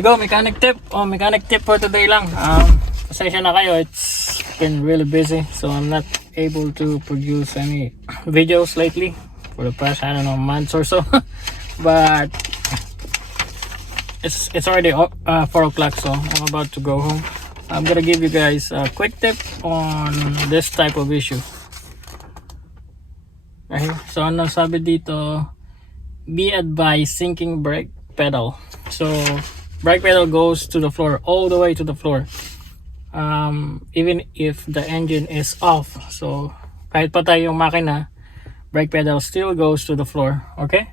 you go, mechanic tip. Mechanic tip for today lang. Pasensya na kayo, it's been really busy, so I'm not able to produce any videos lately for the past, I don't know, months or so. But it's already 4 o'clock, so I'm about to go home. I'm gonna give you guys a quick tip on this type of issue. Okay, so ano sabi dito, be advised sinking brake pedal. So brake pedal goes to the floor, all the way to the floor, even if the engine is off. So kahit patay yung makina, brake pedal still goes to the floor. Okay,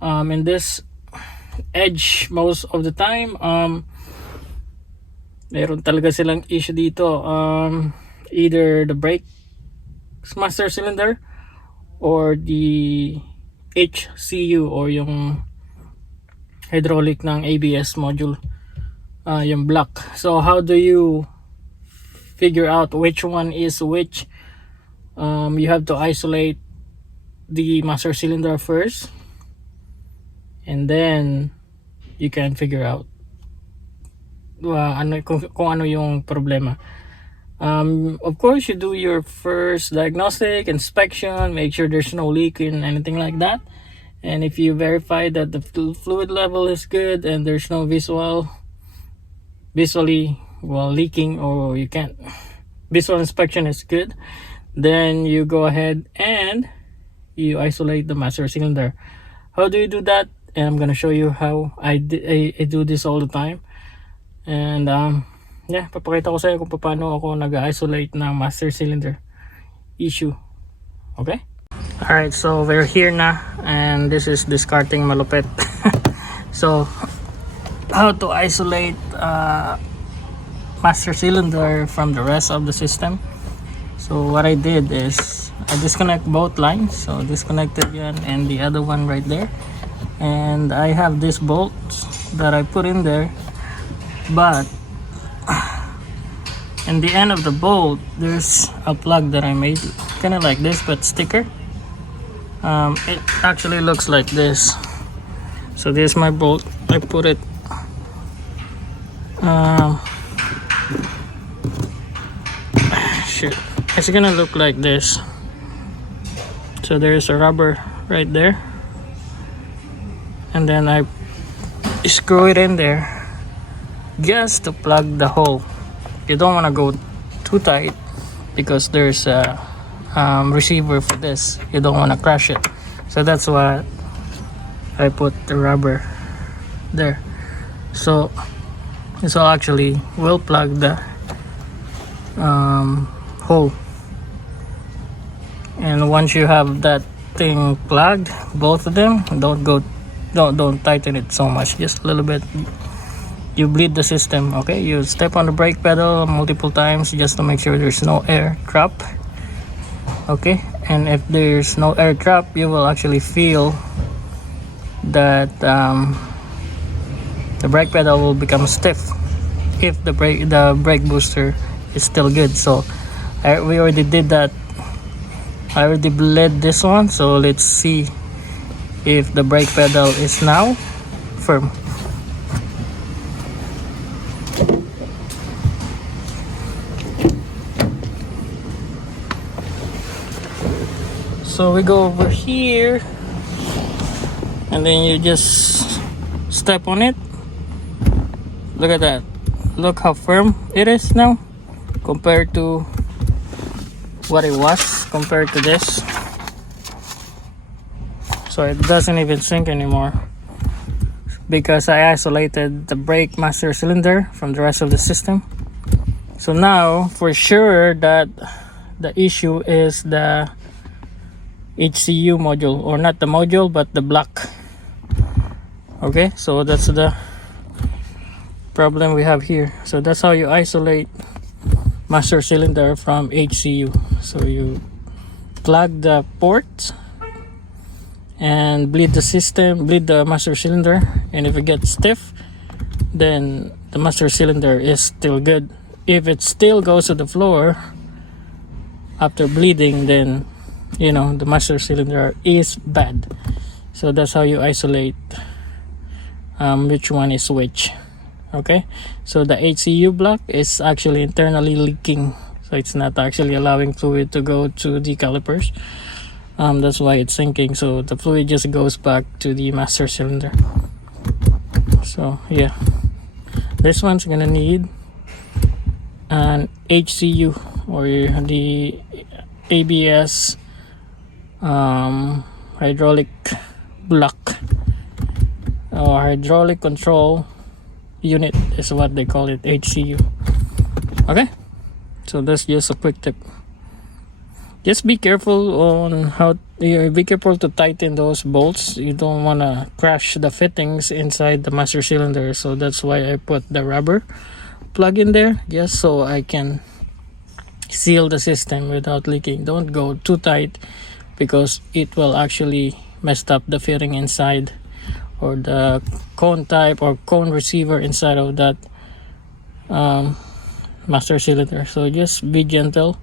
in this edge, most of the time meron talaga silang issue dito. Either the brake master cylinder or the HCU, or yung hydraulic ng ABS module, yung block. So how do you figure out which one is which? You have to isolate the master cylinder first, and then you can figure out kung ano yung problema. Of course, you do your first diagnostic inspection, make sure there's no leak in anything like that, and if you verify that the fluid level is good and there's no visually leaking, or you can't, visual inspection is good, then you go ahead and you isolate the master cylinder. How do you do that? And I'm gonna show you how I do this all the time. And yeah, papakita ko sa iyo kung paano ako nag-isolate ng master cylinder issue. Okay? Alright, so we're here na, and this is discarding malupit. So how to isolate master cylinder from the rest of the system. So what I did is I disconnect both lines. So disconnected yan and the other one right there, and I have this bolt that I put in there, but in the end of the bolt there's a plug that I made, kind of like this but sticker. It actually looks like this. So this is my bolt. I put it shit, it's gonna look like this. So there's a rubber right there, and then I screw it in there just to plug the hole. You don't want to go too tight because there's a receiver for this. You don't want to crash it, so that's why I put the rubber there. So actually will plug the hole, and once you have that thing plugged, both of them, don't tighten it so much, just a little bit. You bleed the system. Okay, you step on the brake pedal multiple times just to make sure there's no air trap. Okay, and if there's no air trap, you will actually feel that the brake pedal will become stiff if the brake booster is still good. So we already did that. I already bled this one, so let's see if the brake pedal is now firm. So we go over here, and then you just step on it. Look at that. Look how firm it is now compared to what it was compared to this. So it doesn't even sink anymore because I isolated the brake master cylinder from the rest of the system. So now for sure that the issue is the HCU module, or not the module but the block. Okay, so that's the problem we have here. So that's how you isolate master cylinder from HCU. So you plug the port and bleed the master cylinder, and if it gets stiff, then the master cylinder is still good. If it still goes to the floor after bleeding, then you know the master cylinder is bad. So that's how you isolate which one is which. Okay, so the HCU block is actually internally leaking, so it's not actually allowing fluid to go to the calipers. That's why it's sinking, so the fluid just goes back to the master cylinder. So yeah, this one's gonna need an HCU, or the ABS hydraulic block, or hydraulic control unit is what they call it, HCU. Okay, so that's just a quick tip. Just be careful on be careful to tighten those bolts. You don't want to crash the fittings inside the master cylinder, so that's why I put the rubber plug in there, just so I can seal the system without leaking. Don't go too tight, because it will actually mess up the fitting inside, or the cone type or cone receiver inside of that master cylinder. So just be gentle.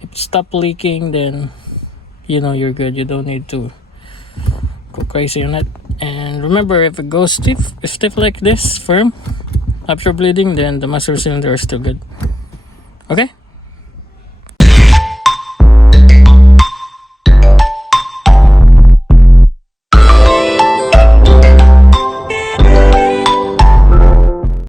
If it stop leaking, then you're good. You don't need to go crazy on it. And remember, if it goes stiff like this, firm, after bleeding, then the master cylinder is still good. Okay,